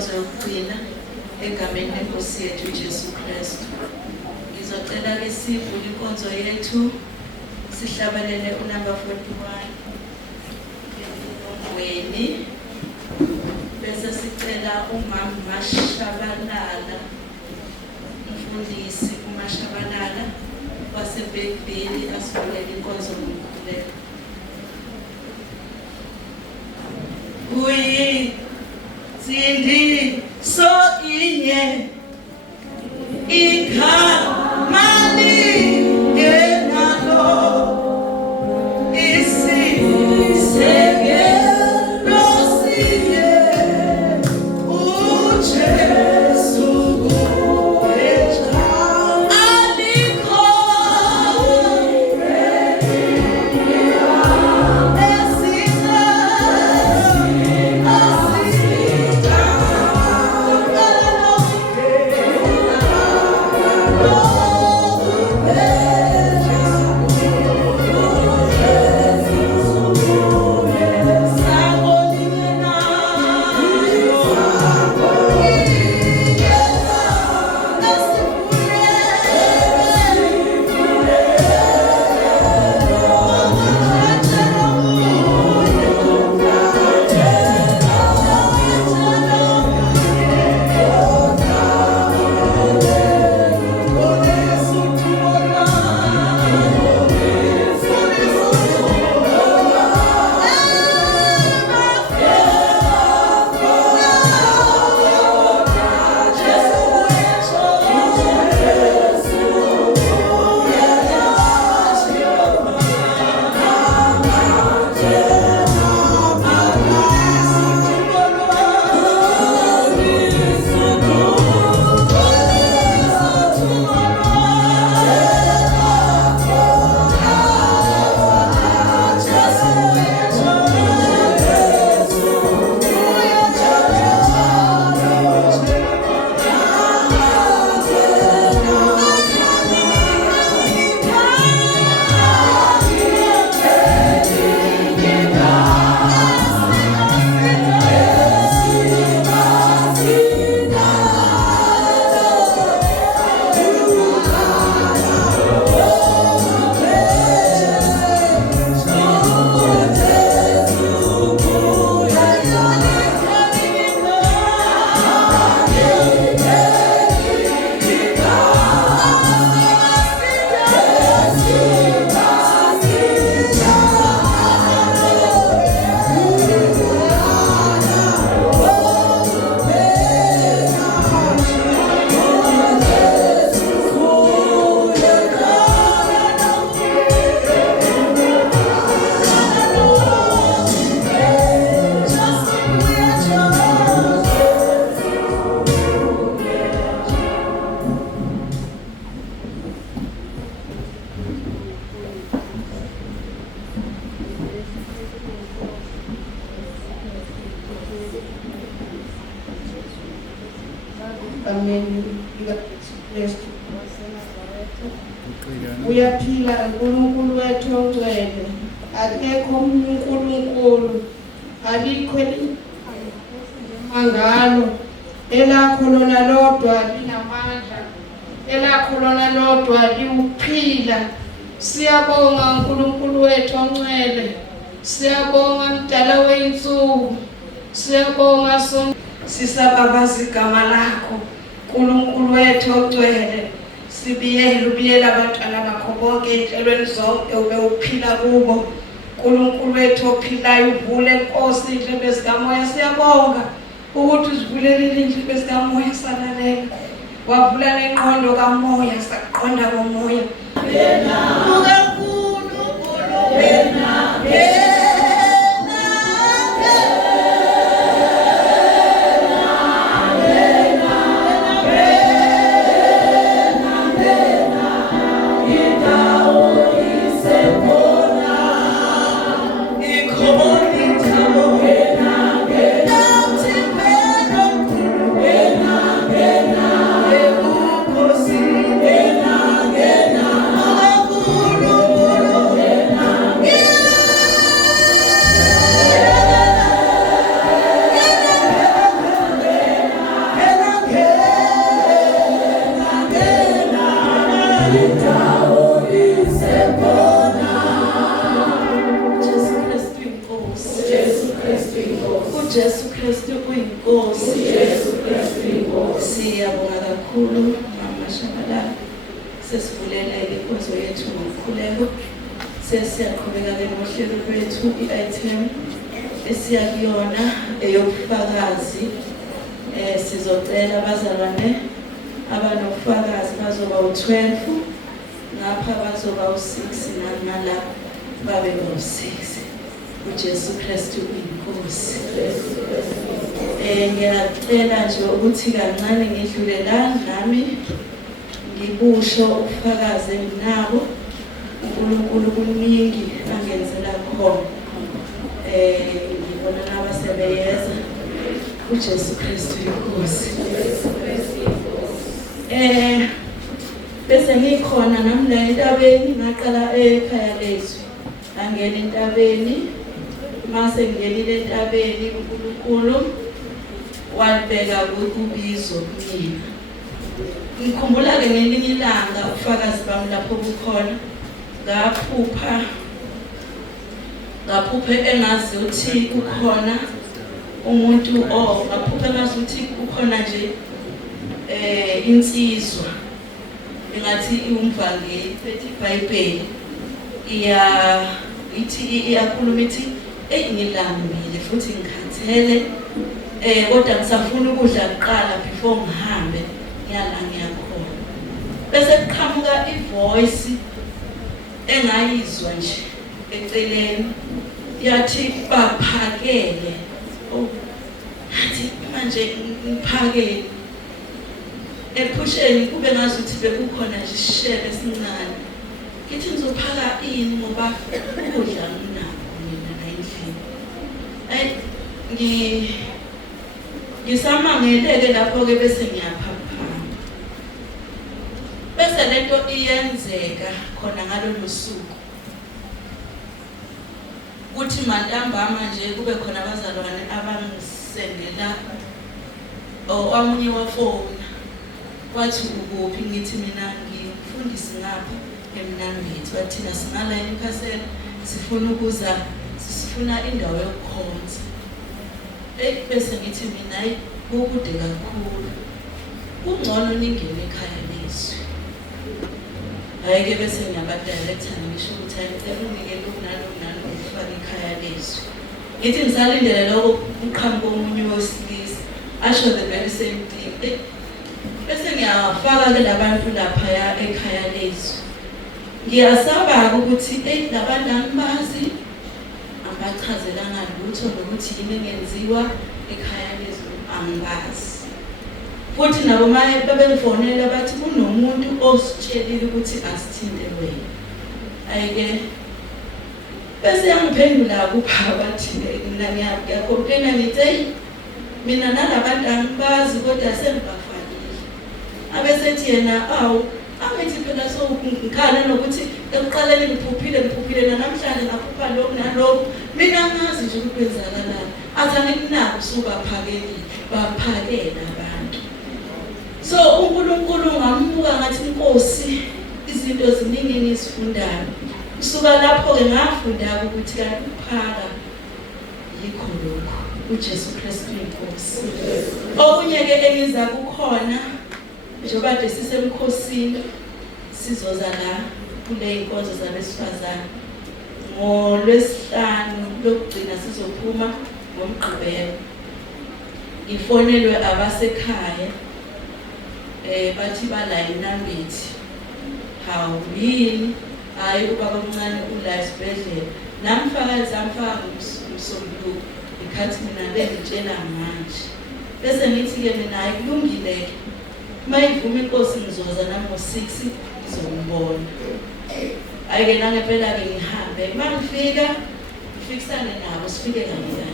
inkonzo yokugcina egameni leNkosi yethu uJesu Kristu. Ngizocela ke sivule inkonzo yethu sihlabalele unumber 41 eNongweni bese sicela uMama Mashabalala umfundisi uMashabalala waseBhekville asivulele inkonzo ngomkhuleko. Sindi so inye ikamali enalo isi sege rosiye uJesu kuecha aliko uyaphila uNkulunkulu wethu ongcwele akekho uNkulunkulu alikho mangalo elakho lona lodwa linamandla elakho lona lodwa liuphila. Siyabonga uNkulunkulu wethu ongcwele, siyabonga mdala weinsuku, siyabonga sisababaza igama lakho uNkulunkulu wethu ongcwele. Ubiyela abantwana bakho bonke enhlelweni zonke ube uphila kubo uNkulunkulu wethu ophilayo. Uvule Nkosi indlebe zikamoya, siyabonga ukuthi uzivulelile indlebe zikamoya salalela, wavula neqondo kamoya saqonda komoya wena uNkulunkulu wena Kristu uyinkosi. Siyabonga kakhulu Mama Shabalala. Sesivuleleke inkonzo yethu ngokukhuleko. Sesiyaqhubeka-ke nohlelo lwethu i-item esiya kuyona eyobufakazi. Sizocela abazalwane abanobufakazi bazoba u-12, ngapha bazoba u-6 nangala babe u-6. uJesu Kristu uyinkosi. Ngiyacela nje ukuthi kancane ngidlule la nami ngibusho ubufakazi nabo uNkulunkulu kuningi angenzela khona. Ngibona nabasebeyeza uJesu Kristu uyinkosi. Bese ngikhona nami la entabeni ngaqala ekhaya lethu. Angena entabeni, mase ngenile entabeni uNkulunkulu walibeka kubizo kimi. Ngikhumbula-ke ngelinye ilanga ubufakazi bami lapho bukhona ngaphupha engazi ukuthi kukhona umuntu ngaphupha engazi ukuthi kukhona nje insizwa engathi iwumvangeli phethe iBhayibheli iyakhuluma ithi ngilambile futhi ngikhathele kodwa ngisafuna ukudla kuqala before ngihambe ngiyala ngiyakhona. Bese kuqhamuka ivoice engayizwa nje eceleni yathi baphakele. Athi manje ngiphakele ephusheni kube ngazi ukuthi bekukhona nje ishebe esincane. Ngithi ngizophaka ini ngoba ukudla nginakho mina la endlini. Ngisamangeleke lapho-ke bese ngiyaphaphama. Bese lento iyenzeka khona ngalolu suku. Kuthi mantambama nje kube khona abazalwane abangisendela omunye wafona. Wathi ukuphi? Ngithi mina ngifundisi ngapha eMnambithi. Wathina singalayini iphasela sifuna ukuza sifuna indawo yokukhonza. Bese ngithi mina kukude kakhulu. Kungcono ningene ekhaya lezwe. Hhayi-ke bese ngiyabadirector ngisho ukuthi unike lokhu nalokhu nalokhu ufake ekhaya lezwe. Ngithi ngisalindele lokho kuqhamuka omunye wesilisa asho the very same thing. Bese ngiyafaka-ke labantu laphaya ekhaya lezwe. Ngiyasaba-ke ukuthi labantu angibazi, abachazelanga lutho nokuthi yini engenziwa ekhaya lezwe angibazi. Futhi nabo maye babengifonela bathi kunomuntu ositshelile ukuthi asithinte wena. Ayike bese yangiphendula kupha bathi mina ngiyakhompena ngithi mina nalabantu angibazi kodwa sengibafakile. Abesethi yena angithi phela ngikhala nokuthi ekuqaleni ngiphuphile namhlanje ngaphupha lokhu nalokhu. Mina ngazi nje ukuthi kwenzakalani. Athi angikunaki baphakela abantu. So uNkulunkulu ngambuka ngathi inkosi izinto ziningi engizifundayo. Kusuka lapho-ke ngafunda ukuthi kanti ukuphaka yikho lokho. uJesu Kristu inkosi. Okunye-ke engiza kukhona njengoba kade sisemkhosini sizoza la kule inkonzo zabesifazane ngoLwesihlanu lokugcina sizophuma ngoMgqibelo. Ngifonelwe abasekhaya bathi bala eMnambithi. Hawu yini? Hayi ubaba omncane ula esibhedlela. Namfakazi amfaka umsombuluko ikhathi mina bengitshela manje. Bese ngithi-ke mina hayi kulungile-ke. Mayivuma inkosi ngizoza nami ngo-6 ngizombona. Ayike nangempela-ke ngihambe. Mangifika ngifikisane nabo sifike kanye.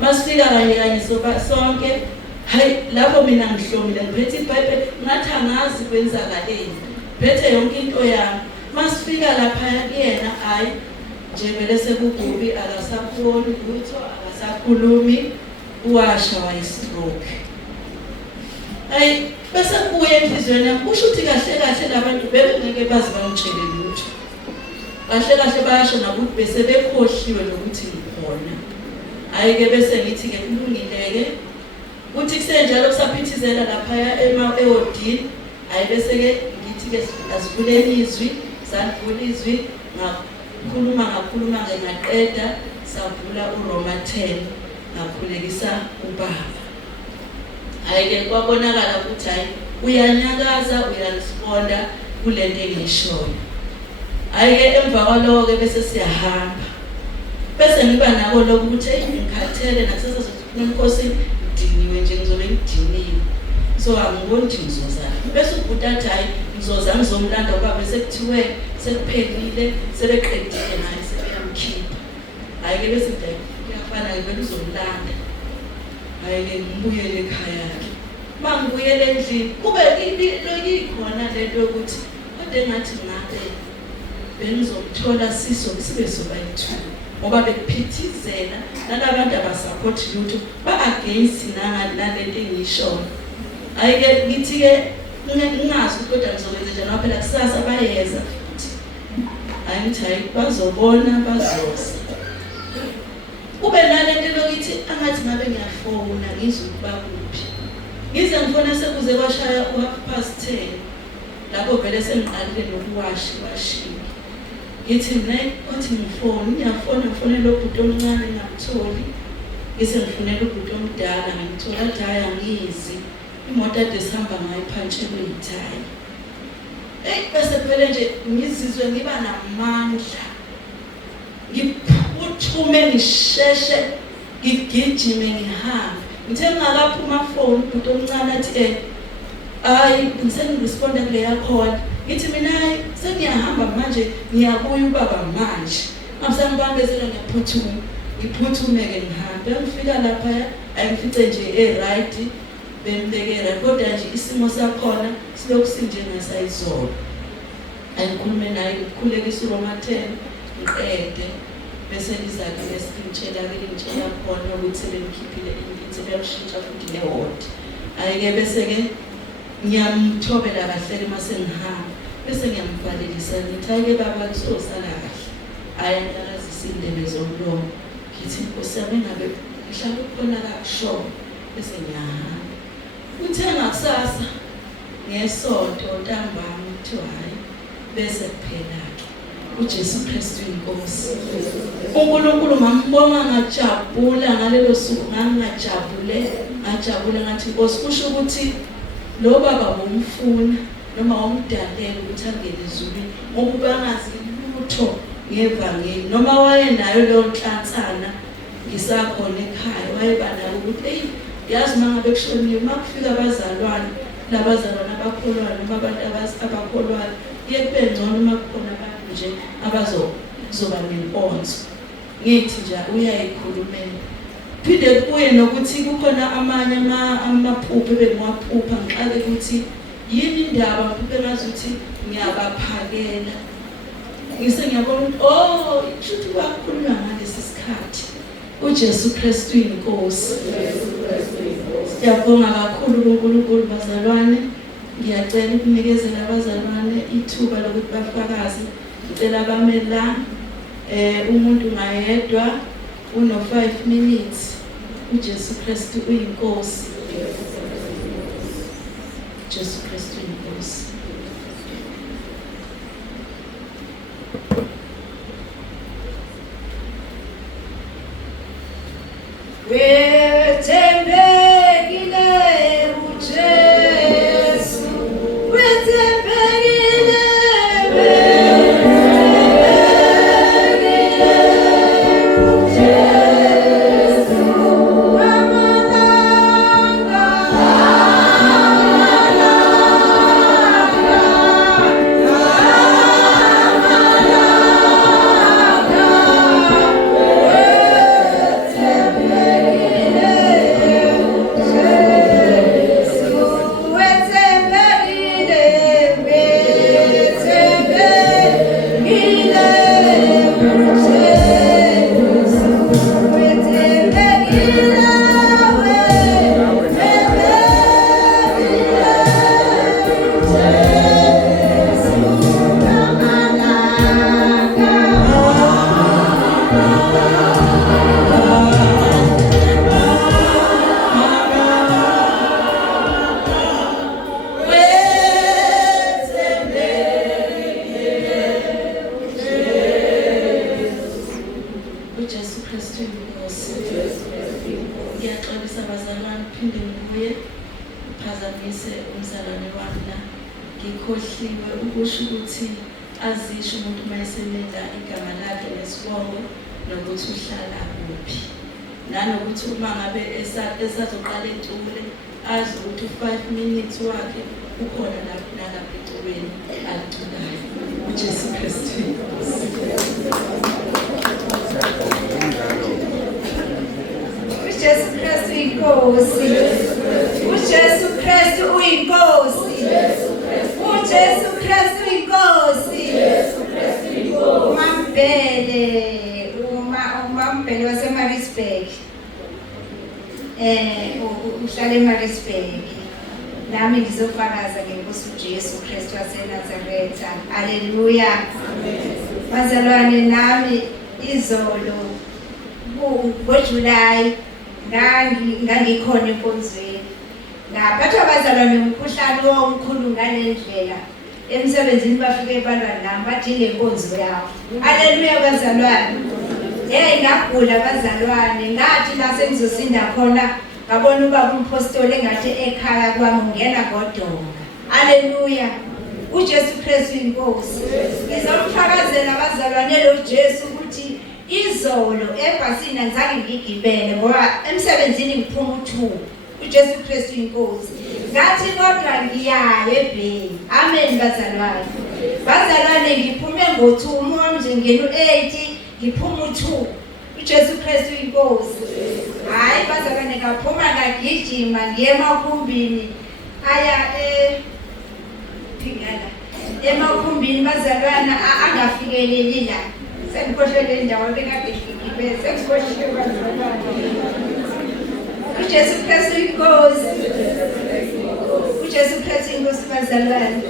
Masifika kanye sonke. Hayi lapho mina ngihlomile ngiphethe iBhayibheli ngathi angazi kwenzakaleni. Phethe yonke into yami. Masifika lapha kuyena hayi nje vele sekukubi akasakhoni lutho akasakhulumi uwasha wayistroke. Hayi bese kuye enhlizweni yami kusho ukuthi kahle labantu bebengeke bazi bangitshele lutho. Kahle bayasho nakuthi bese bekhohliwe nokuthi ngikhona. Ayike bese ngithi-ke kulungile ke kuthi kusenjalo kusaphithizela lapha eodini ayi bese ke ngithi ke asivuleni izwi savula izwi ngakhuluma ngaqeda savula uRoma 10 ngakhulekisa ubaba. Hayi ke kwabonakala ukuthi hayi uyanyakaza uyanisponda kulento engiyishoyo. Hayi ke emva kwaloko ke bese siyahamba. Bese ngiba nako lokuthi ngikhathele nakusasa sokufuna inkosi idiniwe nje ngizobe ngidiniwe. So angiboni nje ngizoza. Bese ubhuti athi hayi ngizoza ngizomlanda ngoba bese kuthiwe sekuphelile sebeqedile naye sebeyamkhipha. Hayi ke bese kuyafana ke vele uzomlanda. Hayi ke ngibuyele ekhaya ke. Mangibuyele endlini kube loyikhona lento yokuthi kodwa engathi ngabe bengizokuthola sibe sobayithu ngoba bekuphithizela nalabantu abasupport lutho ba-against nalento engiyishoyo. Hayi ke ngithi ke ngingazi ukuthi kodwa ngizokwenza njani ngoba phela kusasa bayeza futhi. Hayi ngithi hayi bazobona bazoza. Kube nalento lokuthi angathi ngabe ngiyafona ngizwe ukuba kuphi. Ngize ngifona sekuze kwashaya u10:30 lapho vele sengiqalile nokuwashini. Ngithi othi ngiyafona lo bhuti omncane ngamtholi. Ngise ngifunela ubhuti omdala ngimthola athi hayi angizi. Imoto ade sihamba ngayo iphantshelwe ithaya. Bese phela nje ngizizwe ngiba namandla. Ngiphuthuma ngisheshe ngigijime ngihambe. Ngithe ngakaphuma phone ubhuti omncane athi hayi ngisengiresponda kule yakhona. Ngithi mina sengiyahamba manje ngiyabuya ubaba manje. Ngamsangibambezela ngiphuthume ke ngihambe. Ngifika lapha ayimfice nje right bembekela kodwa nje isimo sakhona silokhu sinjengasayizolo. Angikhulume naye ukukhulekisa uRoma 10 ngiqede bese lizake ngitshela khona ukuthi bengikhiphile imithi beyashintsha futhi nehoti. Hayi ke bese ke ngiyamthobela kahle mase ngihamba bese ngiyamvalelisa ngithi hayi ke baba kusosala kahle. Hayi ngiyazisa indebe zomlomo. Ngithi Nkosi yami ngabe mhlawumbe khona kakusho bese ngiyahamba. Uthe ngakusasa ngesonto ntambama uthi hayi bese kuphela ke uJesu Kristu inkosi. uNkulunkulu ngambonga ngajabula ngalelo suku ngajabula ngathi Nkosi kusho ukuthi lo baba bomfuna noma womdalela ukuthi angene ezulwini ngoba bangazi lutho ngevangeli noma wayenayo leyo nhlantsana ngisakhona ekhaya wayebanayo ukuthi yazi mangabe kushoniwe makufika abazalwane labazalwane abakholwayo noma abantu abakholwayo kube ngcono makukhona abantu nje abazoba nenkonzo. Ngithi nje uyayikhulumela phinde kuye nokuthi kukhona amanye amaphupho bengiwaphupha ngiqale ukuthi yini indaba mphuphe ngazuthi ngiyabaphakela ngise ngiyabona shuthi wakhuluma ngalesi sikhathi uJesu Kristu inkosi. Siyabonga kakhulu kuNkulunkulu bazalwane. Ngiyacela ukunikezela abazalwane ithuba lokuthi bafakaze. Ngicela abamela umuntu ngayedwa uno 5 minutes. uJesu Kristu uyinkosi. Jesu Kristu uyinkosi. Wethembekile uJesu, wethembekile uJesu, amalanga wethembekile ngiphinde ngibuye uphazamise umzalwane wami la ngikhohliwe ukusho ukuthi azisho umuntu mayesemenda igama lakhe nesibongo nokuthi uhlala kuphi nanokuthi uma ngabe esazoqala eCule azi ukuthi 5 minutes wakhe ukhona lapho nalapha eCuleni aliculayo uJesu Kristu. uJesu Kristu inkosi. uJesu Kristu uyinkosi. uJesu Kristu inkosi. uMambele waseMaritzburg uhlala eMaritzburg nami ngizofakaza ngenkosi uJesu Kristu waseNazaretha. Haleluya. Bazalwane nami izolo ngoJuly ngangikhona enkonzweni ngaphathwa abazalwane umkhuhlane omkhulu ngalendlela emsebenzini bafike balwa nami bathi lenkonzo yawo. Haleluya bazalwane. Ngagula bazalwane ngathi la sengizosinda khona ngabona ubaba umpostoli engathi ekhaya kwami ungena godonga. Haleluya. uJesu Kristu inkosi. Ngizomfakazela abazalwane lo Jesu ukuthi izolo ebhasini ngizange ngigibele ngoba emsebenzini ngiphuma u2. uJesu Kristu inkosi. Ngathi kodwa ngiyaya eBay. Amen bazalwane. Bazalwane ngiphume ngo2 umoya nje ngenu 8 ngiphuma u2. uJesu Kristu inkosi. Hayi bazalwane ngaphuma ngagijima ngiye emakhumbini aya phingana emakhumbini bazalwana angafikeleli la. Sengikhohlele indawo bekade ngigibele sengikhohlele bazalwane. uJesu Kristu inkosi. uJesu Kristu inkosi bazalwane.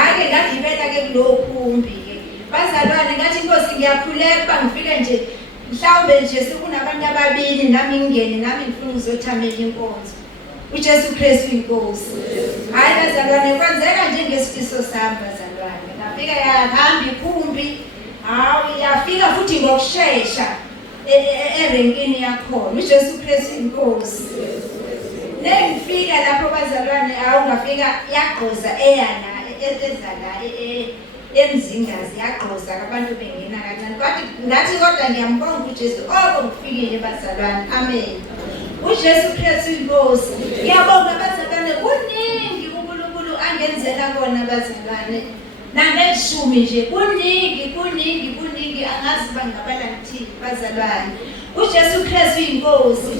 Ake ngagibela ke kulokhumbi ke bazalwane ngathi inkosi ngiyakhuleka ngifike nje mhlawumbe nje sekunabantu ababili nami ngingene nami ngifuna ukuzothamela inkonzo. uJesu Kristu inkosi. Hayi bazalwane kwenzeka nje ngesifiso sami bazalwane. Ngafika yahamba ikhumbi yafika futhi ngokusheshsha erenkini yakhona. uJesu Kristu inkosi. Nengifika lapho bazalwane ngafika yagqoza eyana ezala emzingazi yagqoza abantu bengena kancane kwathi ngathi kodwa ngiyambonga uJesu ngifikile bazalwane. Amen. uJesu Kristu inkosi. Ngiyabonga bazalwane kuningi uNkulunkulu angenzela kona bazalwane. Nangeshumi nje kuningi angazi bangabala ngithini bazalwane. uJesu Kristu inkosi.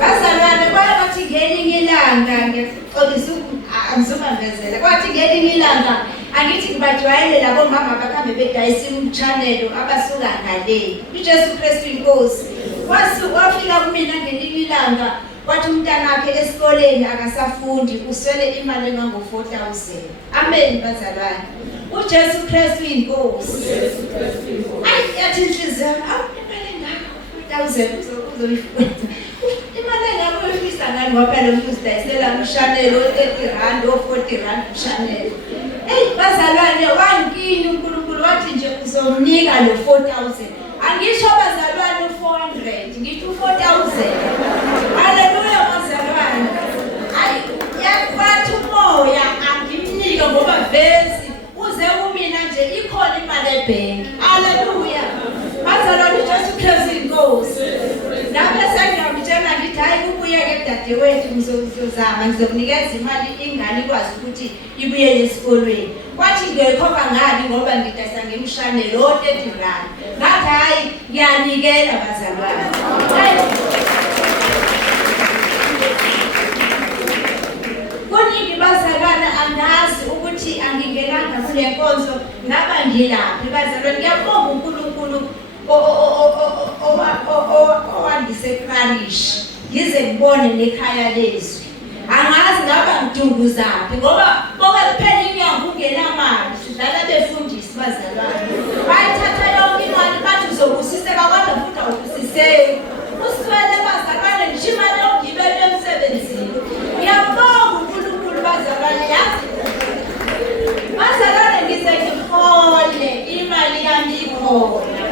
Bazalwane kwathi ngelinye ilanga ngixolisa angizobambezela kwathi ngelinye ilanga angithi ngibajwayele labo mama bakhambe bedayisa umchanelo abasuka ngale. uJesu Kristu inkosi. Wafika kumina ngelinye ilanga kwathi umntana wakhe esikoleni akasafundi uswele imali engango-4,000. Amen bazalwane. uJesu Kristu inkosi. Ayi yathi inhliziyo imali engaka 4,000 uzoyifunda. imali engaka uyifisa ngani ngoba phela umuntu uzidayisela umshanelo R30 or R40 umshanelo. Bazalwane wankini uNkulunkulu wathi nje uzomnika lo 4,000. Angisho bazalwane 400 ngithi 4,000. Haleluya bazalwane. Ayi yakwathi umoya angimnika ngoba vesi uze kumina nje ikhona imali ebhenki. Haleluya. Bazalwane uJesu Kristu inkosi. Lapho sengiyamtshela ngithi hayi kubuye ke dadewethu ngizozama ngizokunikeza imali ingane ikwazi ukuthi ibuye esikolweni. Kwathi ngiyokhokha ngani ngoba ngidayisa ngemshanelo R30. Ngathi hayi ngiyanikela bazalwane. Kuningi bazalwane angazi ukuthi angingenanga kule nkonzo ngaba ngilaphi bazalwane. Ngiyabonga uNkulunkulu owandise parish ngize ngibone nekhaya lezwi. Angazi ngaba ngidunguzaphi ngoba kuphela inyanga ungenamali sidlala befundisi bazalwane. Bayithatha yonke imali bathi uzobusiseka kodwa futhi awubusiseki. Uswele bazalwane ngisho imali yokugibela emsebenzini. Ngiyabonga uNkulunkulu bazalwane yazi. Bazalwane ngize ngihole imali yami ikhona.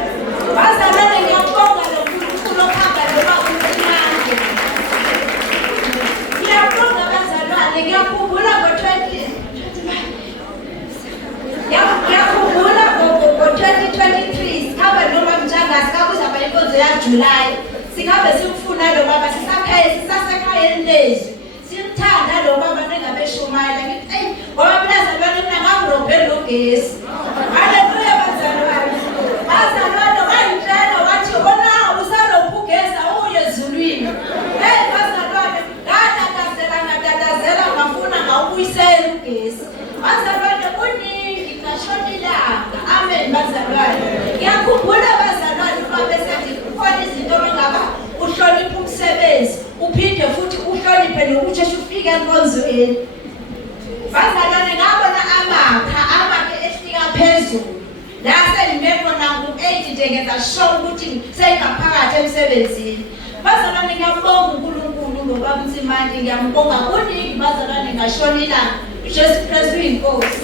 Bazalwane ngiyabonga lo uNkulunkulu okhamba noma uNkulunkulu. kaJulayi singabe simfuna lo baba sisasekhayeni lezwi simthanda lo baba nengabeshumayela ngithi hey ngoba plaza abantu mina ngangirobhela logesi haleluya bazalwane bayintshela wathi bona usalokhu ugeza uye ezulwini hey bazalwane ngatatazela ngafuna ngawubuyisela ugesi bazalwane kuningi ngashona ilanga amen bazalwane ngiyakhumbula bazalwane uma besethi kukhona izinto bengaba uhloniphe umsebenzi uphinde futhi uhloniphe nokuthi ufike enkonzweni bazalwane ngabona amakha ehlika phezulu la sengime khona ku-8 nje ngenza sure ukuthi sengaphakathi emsebenzini bazalwane ngiyambonga uNkulunkulu ngoba Mtsimande ngiyambonga kuningi bazalwane ngashona ilanga uJesu Kristu inkosi